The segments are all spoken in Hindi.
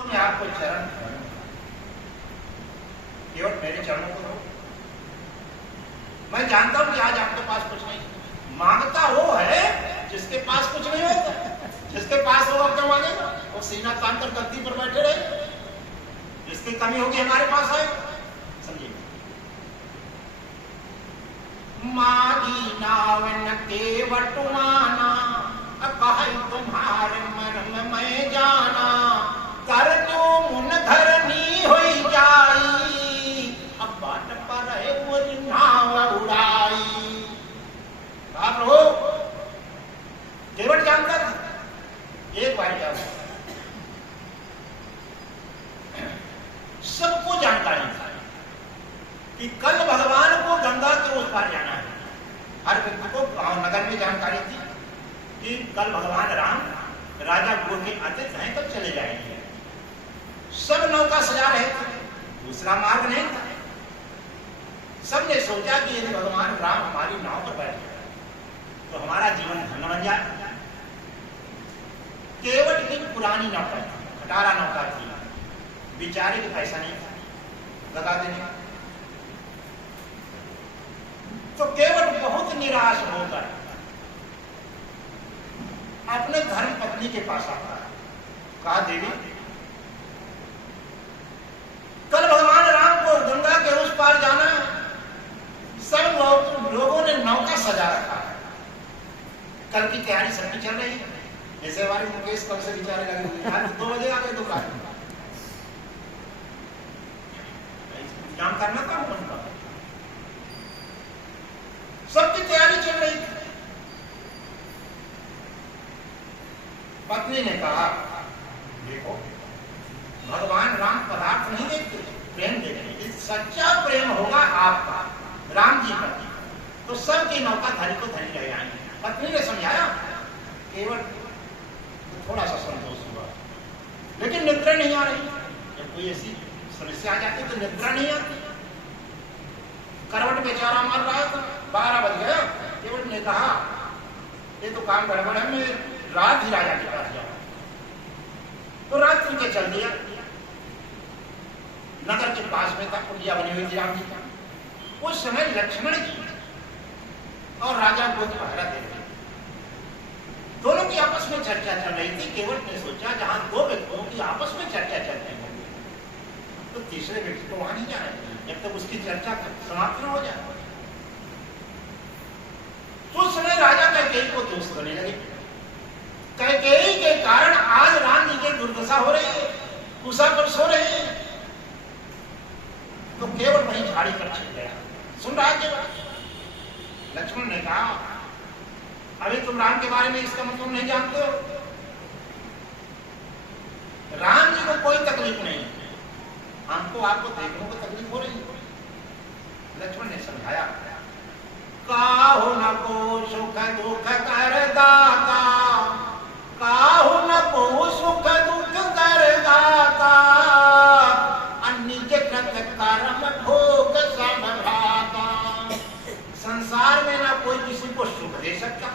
तो मैं आपको चरण केवल मेरे चरणों को दो। मैं जानता हूं कि आज आपके पास कुछ नहीं, मांगता वो है जिसके पास कुछ नहीं होता। जिसके पास होगा क्यों मांगेगा? वो सीना तान कर गद्दी पर बैठे रहे। जिसकी कमी होगी हमारे पास आए। समझिए, मागी नावन केवट माना, कहे तुम्हारे मन में मैं जाना, कर जो मुन धरनी होई जाई, अब बाट पर है वो नाव उड़ाई। आप लोग केवट जानता था। एक बार क्या हुआ, सबको जानकारी था कि कल भगवान को गंगा के उस पार जाना है। हर व्यक्ति को गांव नगर में जानकारी थी कि कल भगवान राम राजा गुरु के अतिथि हैं, तब चले जाएंगे। सब नौका सजा रहे थे, दूसरा मार्ग नहीं था। सबने सोचा कि यदि भगवान राम हमारी नाव पर बैठ गए तो हमारा जीवन धन्य बन जाए। केवट की पुरानी नौका थी, खटारा नौका थी, बेचारे को पैसा नहीं था लगा देने का। तो केवट बहुत निराश होकर अपने धर्म पत्नी के पास आता है। कहा, देवी, कल भगवान राम को गंगा के उस पार जाना है। सब लोगों ने नौका सजा रखा है, कल की तैयारी सबकी चल रही है। जैसे हमारे मुकेश कल से विचारे लगे हुए हैं, 2 बजे आ गए दुकान में, काम करना था उनका। सबकी तैयारी चल रही थी। पत्नी ने कहा, देखो, भगवान राम पदार्थ नहीं देखते, प्रेम देखते। सच्चा प्रेम होगा आपका राम जी का तो सबकी नौका धनी को धनी रह जाएंगे। पत्नी ने समझाया, केवल थोड़ा सा संतोष हुआ, लेकिन निद्रा नहीं आ रही। जब कोई ऐसी समस्या आ जाती तो निद्रा नहीं आती। करवट बेचारा मार रहा था, 12 बज गया। केवट ने कहा, ये तो काम गड़बड़ है, मैं रात ही राजा के पास जाऊं। तो रात्रि के चल दिया। नगर के पास में था, कुटिया बनी हुई थी राम जी का। उस समय लक्ष्मण जी और राजा को पहरा दे रहे, दोनों की आपस में चर्चा चल रही थी। केवट ने सोचा, जहां 2 व्यक्तियों की आपस में चर्चा चल रही होगी तो तीसरे व्यक्ति को वहां नहीं जाना चाहिए जब तक उसकी चर्चा समाप्त न हो जाए। तो उस समय राजा कैकेयी को दोष करने लगे। कैकेयी के कारण आज राम जी की दुर्दशा हो रही है, कुशा पर सो रहे हैं। तो केवल वहीं झाड़ी पर छिप गया, सुन रहा केवल। लक्ष्मण ने कहा, अभी तुम राम के बारे में इसका मतलब नहीं जानते हो। राम जी को कोई तकलीफ नहीं, हमको आपको देखने को तकलीफ हो रही है। लक्ष्मण ने समझाया, काहु न को सुख दुख कर दाता, काहु न को सुख दुख कर दाता, निज कृत कर्म भोग संभ्राता। संसार में ना कोई किसी को सुख दे सकता,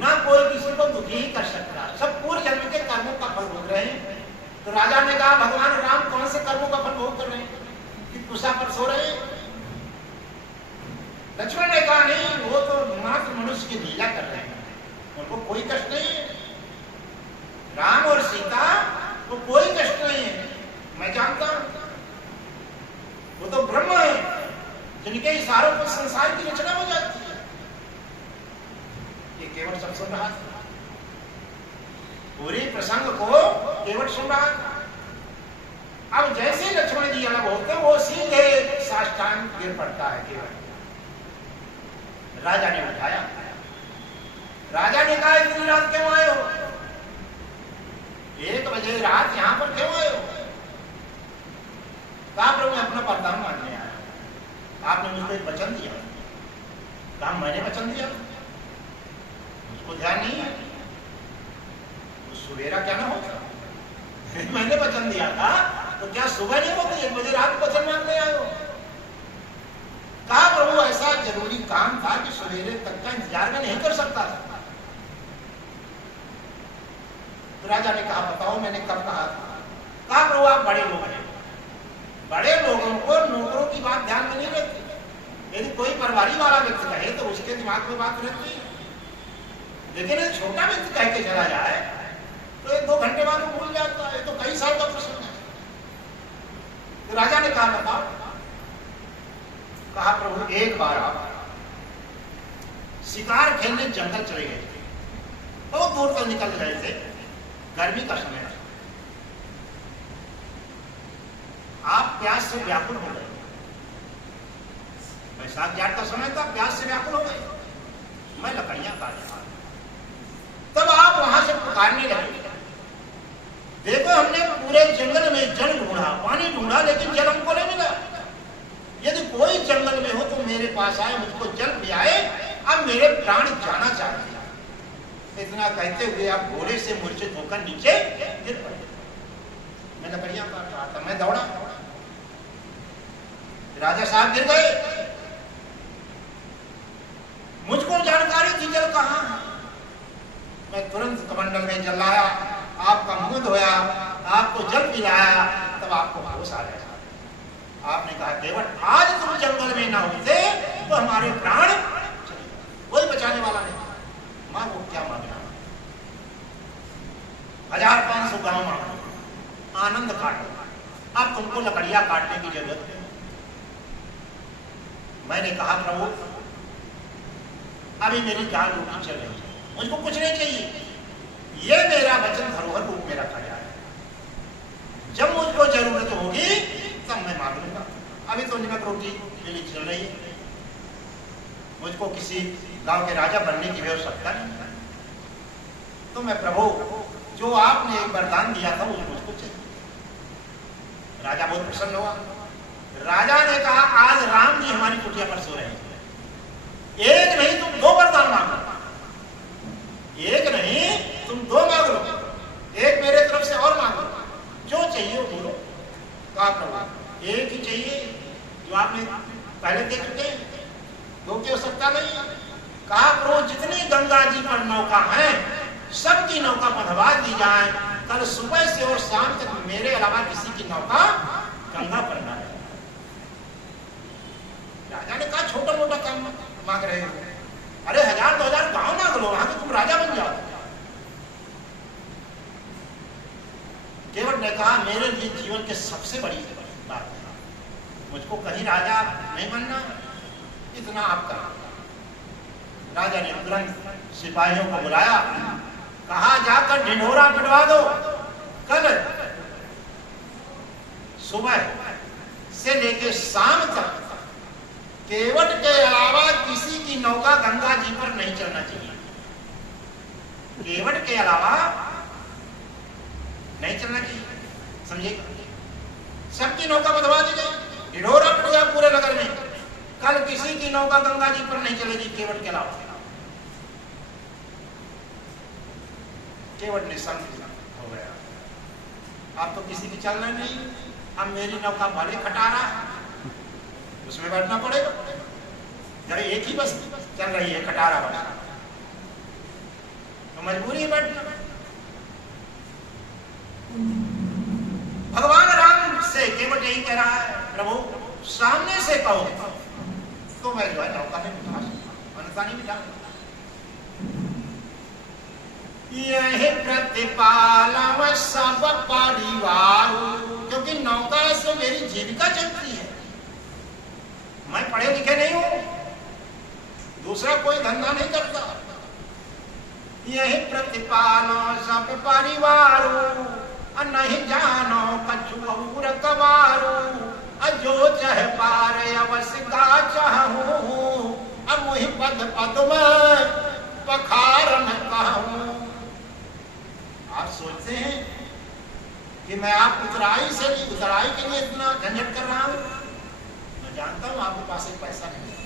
ना कोई किसी को दुखी ही कर सकता। सब पूर्व जन्म के कर्मों का फल भोग रहे हैं। तो राजा ने कहा, भगवान राम कौन से कर्मों का फल भोग कर रहे हैं कि कुशा पर सो रहे हैं? लक्ष्मण ने कहा, नहीं, वो तो मात्र मनुष्य की लीला कर रहे हैं, उनको कोई कष्ट नहीं है। राम और सीता को कोई कष्ट नहीं है, मैं जानता हूं। वो तो ब्रह्म है, जिनके इशारों पर संसार की रचना हो जाती है। ये केवट सब सुन रहा था, पूरी प्रसंग को केवट सुन रहा था। अब जैसे लक्ष्मण जी अलग होते, वो सीधे साष्टांग गिर पड़ता है केवट। राजा ने उठाया। राजा ने कहा, इतनी रात क्यों आए हो? 1 बजे रात यहां पर क्यों आए हो? कहा, प्रभु मैं अपना वरदान मांगने आया, आपने मुझको एक वचन दिया। कहा, मैंने वचन दिया? मुझको ध्यान नहीं है। तो सवेरा क्या ना होता? मैंने वचन दिया था, तो क्या सुबह नहीं होती? 1 बजे रात वचन मांगने आए हो? कहा, प्रभु ऐसा जरूरी काम था कि सवेरे तक का इंतजार मैं नहीं कर सकता था। तो राजा ने कहा, बताओ मैंने कब कहा था? कहा, आप बड़े लोग हैं, बड़े लोगों को नौकरों की बात ध्यान में नहीं रहती। यदि कोई परवारी वाला व्यक्ति कहे तो उसके दिमाग में बात रहती है, लेकिन यदि छोटा व्यक्ति कह के चला जाए तो 1-2 घंटे बाद वो भूल जाता है। तो कई साल का प्रसंग है। तो राजा ने कहा बताओ, कहा प्रभु एक बार आप शिकार खेलने जंगल चले गए थे, बहुत दूर तक निकल गए थे, गर्मी का समय था, आप प्यास से व्याकुल हो गए, बैसाख जाट का समय था, प्यास से व्याकुल हो गए, मैं लकड़ियां काट रहा, तब आप वहां से पुकारने लगे, देखो हमने पूरे जंगल में जल ढूंढा, पानी ढूंढा, लेकिन जल हमको नहीं मिला। यदि कोई जंगल में हो तो मेरे पास आए, मुझको जल पिलाए, अब मेरे प्राण जाना चाहते हैं। इतना कहते हुए आप घोड़े से मूर्छित होकर नीचे गिर पड़े। मैं लकड़ियां काट रहा था, मैं दौड़ा, राजा साहब गिर गए। मुझको जानकारी थी जल कहां है, मैं तुरंत कमंडल में जल लाया, आपका मुंह धोया, आपको जल पिलाया, तब आपको होश आ गया। आपने कहा केवट आज तुम जंगल में ना होते तो हमारे प्राण कोई बचाने वाला नहीं। मां को क्या मांगना, 1500 गांव मांगो, आनंद काटो, अब तुमको लकड़ियां काटने की जरूरत है। मैंने कहा प्रभु अभी मेरी जान रोटी चल रही है, मुझको कुछ नहीं चाहिए, ये मेरा वचन धरोहर रूप में रखा जाए, जब मुझको जरूरत होगी तब मैं मांग लूंगा। अभी तो नमक रोटी मेरी चल रही है, मुझको किसी गांव के राजा बनने की आवश्यकता नहीं है, तो मैं प्रभु जो आपने एक वरदान दिया था वो मुझको चाहिए। राजा बहुत प्रसन्न हुआ। राजा ने कहा आज राम जी हमारी कुटिया पर सो रहे हैं, एक नहीं तुम 2 वरदान मांगो, एक नहीं तुम 2 मांग लो, एक मेरे तरफ से और मांगो, जो चाहिए वो बोलो। कहा प्रभु एक ही चाहिए जो आपने पहले दे चुके हैं, 2 की आवश्यकता नहीं। कहा प्रभु जितनी गंगा जी पर नौका है सबकी नौका बंधवा दी जाए, कल सुबह से और शाम तक मेरे अलावा किसी की नौका गंगा पर ना रहे। राजा ने कहा छोटा मोटा काम मांग रहे हो, अरे 1000-2000 गांव मांग लो, वहां तो तुम राजा बन जाओ। केवट ने कहा मेरे लिए जीवन के सबसे बड़ी बात है, मुझको कहीं राजा नहीं बनना, इतना आप करो। राजा ने तुरंत सिपाहियों को बुलाया, कहा जाकर ढिंढोरा पिटवा दो, कल सुबह से लेकर शाम तक केवट के अलावा किसी की नौका गंगा जी पर नहीं चलना चाहिए, केवट के अलावा नहीं चलना चाहिए, समझे? सबकी नौका बंधवा दी गई, ढिढोरा पिट गया पूरे नगर में, कल किसी की नौका गंगा जी पर नहीं चलेगी केवट के अलावा। केवट ने संग हो गया, अब तो किसी की चलना नहीं, अब मेरी नौका भले खटारा उसमें बैठना पड़ेगा, जब एक ही बस चल रही है खटारा बस, तो मजबूरी है बैठना। भगवान राम से केवट यही कह रहा है प्रभु सामने से कहो तो मैं जो है नौका में बिठा सकता, अन्यथा नहीं बिठा। यही प्रतिपालव सब परिवार, क्योंकि नौका से मेरी जीविका चलती है, मैं पढ़े लिखे नहीं हूं, दूसरा कोई धंधा नहीं करता। यही प्रतिपालो सब परिवार, नहीं जानो कछु और कबारू, जो चाहे पार अवश्य का चाहूं, अब मुहि पद पद में पखारन कहूं। आप सोचते हैं कि मैं आप उतराई के लिए इतना झंझट कर रहा हूं? मैं जानता हूं आपके पास एक पैसा नहीं है,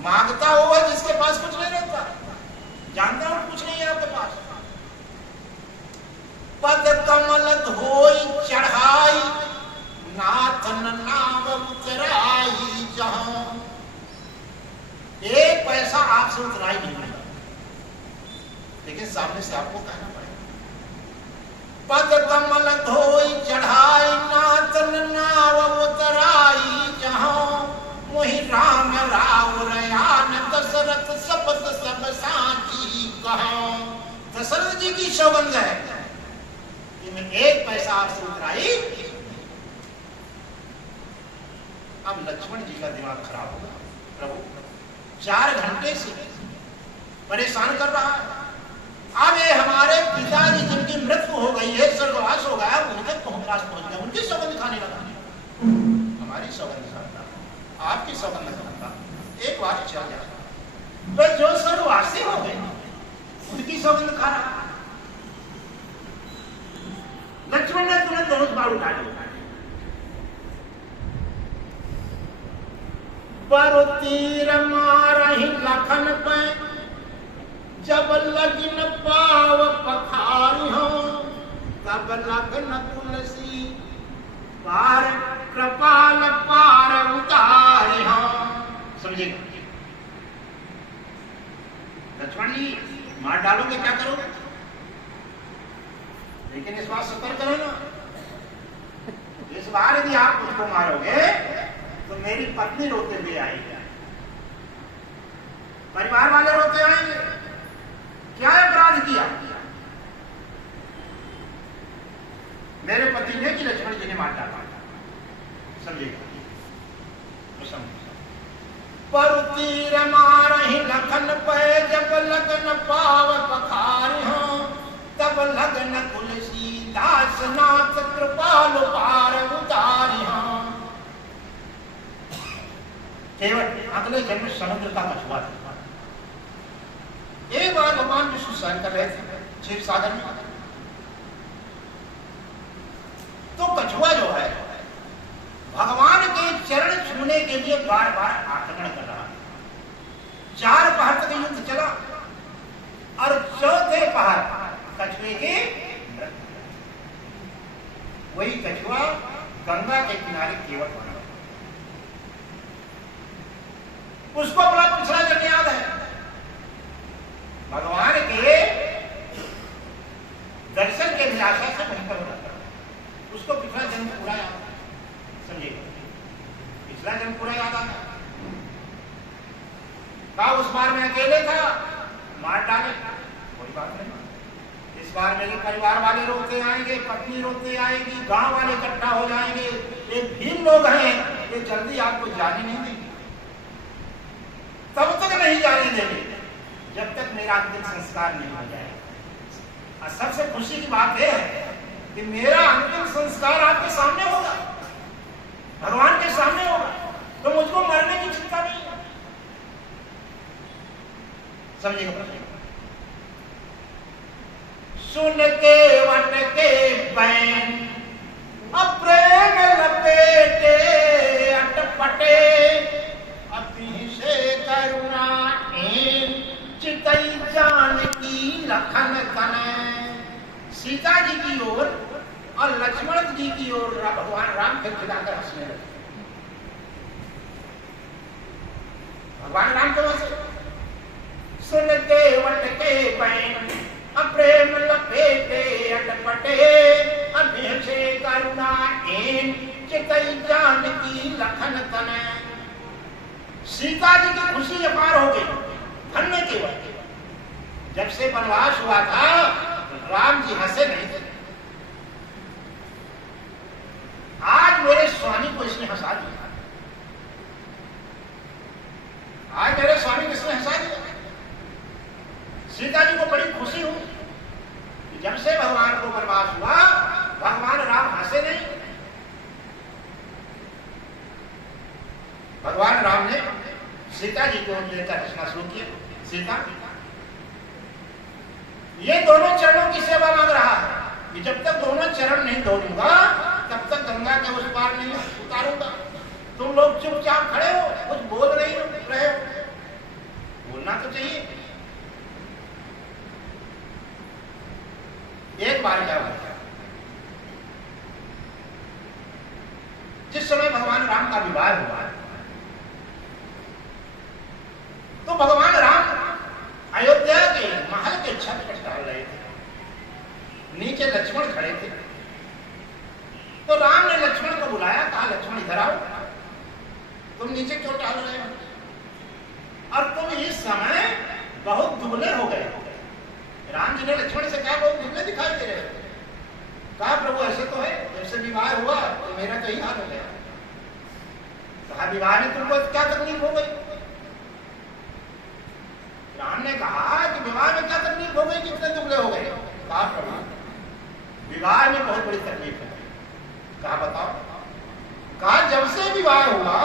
मांगता हुआ जिसके पास कुछ नहीं रहता, जानता हूं कुछ नहीं है आपके पास। पद कमल धोई चढ़ाई, नाथन नाम उतराई जहां, एक पैसा आपसे उतराई नहीं मिला, लेकिन सामने से आपको कहना पड़ेगा। पद कमल धोई चढ़ाई सपत सब साची कहो। दशरथ जी की सौगंध है कि मैं एक पैसा आपसे उतराई। अब लक्ष्मण जी का दिमाग खराब होगा। प्रभु 4 घंटे से परेशान कर रहा है। अब ये हमारे पिताजी जिनकी मृत्यु हो गई है, स्वर्गवास हो गया, उनके पास पहुंच गया, उनकी सौगंध खाने लगा। हमारी सौगंध खाता, आपकी सौगंध खाता, एक बार चल जाए तो जो स्वर्गवासी हो गए उनकी सौगंध खा रहा। लक्ष्मण ने तुरंत धनुष बाण उठा लिया। पर तीर मारहि लखन पे, जब लगिन पाव पखारी हो, तब लगन तुलसी पार कृपाल पार उतारी हो। समझिएगा लक्ष्मण जी, मार डालोगे क्या करोगे, लेकिन इस बात सतर्क रहना, इस बार यदि आप उसको मारोगे तो मेरी पत्नी रोते हुए आएगी, परिवार वाले रोते आएंगे। क्या अपराध किया मेरे पति ने कि लक्ष्मण जी ने मार डाला। समझिएगा। पर तीर मारहि लखन पे, जब लगन पाव पखारी हो, तब लगन तुलसी दास नाथ कृपाल पार उतारी हो। केवल अगले जन्म समुद्र का मछुआ था। एक बार भगवान विष्णु स्नान कर रहे थे क्षीर सागर में, तो कछुआ जो है भगवान के चरण छूने के लिए बार बार आक्रमण कर रहा है। 4 पहाड़ तक युद्ध चला और 4थे पहाड़ कछुए के मृत्यु। वही कछुआ गंगा के किनारे केवट बना, उसको अपना पिछला जन्म याद है। भगवान के दर्शन के निराशा से वहीं पर होता, उसको पिछला जन्म पूरा याद है। समझिए, पिछला जन्म पूरा याद आ गया। उस बार में अकेले था, मार डाले, कोई बात नहीं। इस बार मेरे परिवार वाले रोते आएंगे, पत्नी रोते आएगी, गांव वाले इकट्ठा हो जाएंगे, ये भीम लोग हैं, ये जल्दी आपको जाने नहीं देंगे। तब तक नहीं जाने देंगे जब तक मेरा अंतिम संस्कार नहीं हो जाए। और सबसे खुशी की बात यह है कि मेरा अंतिम संस्कार आपके सामने होगा, भगवान के सामने होगा, तो मुझको मरने की चिंता नहीं है। समझिएगा। सुन के वट के बैन, अप्रेम लपेटे अटपटे, अपनी से करुणा चितई जानकी लखन तने। सीता जी की ओर और लक्ष्मण जी की ओर भगवान राम फिर खिलाकर हंसने लगे। भगवान राम को हंसे। सुन के वट के बैन, अप्रेम लपेटे अटपटे, अभी से करुणा चितई जानकी लखन तने। सीता जी की खुशी अपार हो गई, धन्य केवल। जब से वनवास हुआ था राम जी हंसे नहीं थे। आज मेरे स्वामी को इसने हंसा दिया, आज मेरे स्वामी को इसने हंसा दिया। सीता जी को बड़ी खुशी हुई कि जब से भगवान को वनवास हुआ भगवान राम हंसे नहीं। भगवान राम ने सीता जी को लेकर हंसना शुरू किया। सीता, ये दोनों चरणों की सेवा मांग रहा है कि जब तक दोनों चरण नहीं धोऊंगा तब तक गंगा के उस पार नहीं उतारूंगा। तुम लोग चुपचाप खड़े हो, कुछ बोल नहीं रहे हो, बोलना तो चाहिए। एक बार क्या हुआ, जिस समय भगवान राम का विवाह हुआ तो भगवान राम अयोध्या के महल के छत पर टहल रहे थे। नीचे लक्ष्मण खड़े थे, तो राम ने लक्ष्मण को बुलाया, कहा लक्ष्मण इधर आओ, तुम नीचे क्यों टहल रहे हो? और तुम इस समय बहुत दुबले हो गए। राम जी ने लक्ष्मण से कहा बहुत दुबले दिखाई दे रहे हो। कहा प्रभु ऐसे तो है, जब से विवाह हुआ तो मेरा तो ही हाल हो गया। कहा विवाह में तुमको क्या तकलीफ हो गई? राम ने कहा कि विवाह में क्या तकलीफ हो गई, कितने दुबले हो गए? कहा प्रभु विवाह में बहुत बड़ी तकलीफ है। कहा बताओ? कहा जब से विवाह हुआ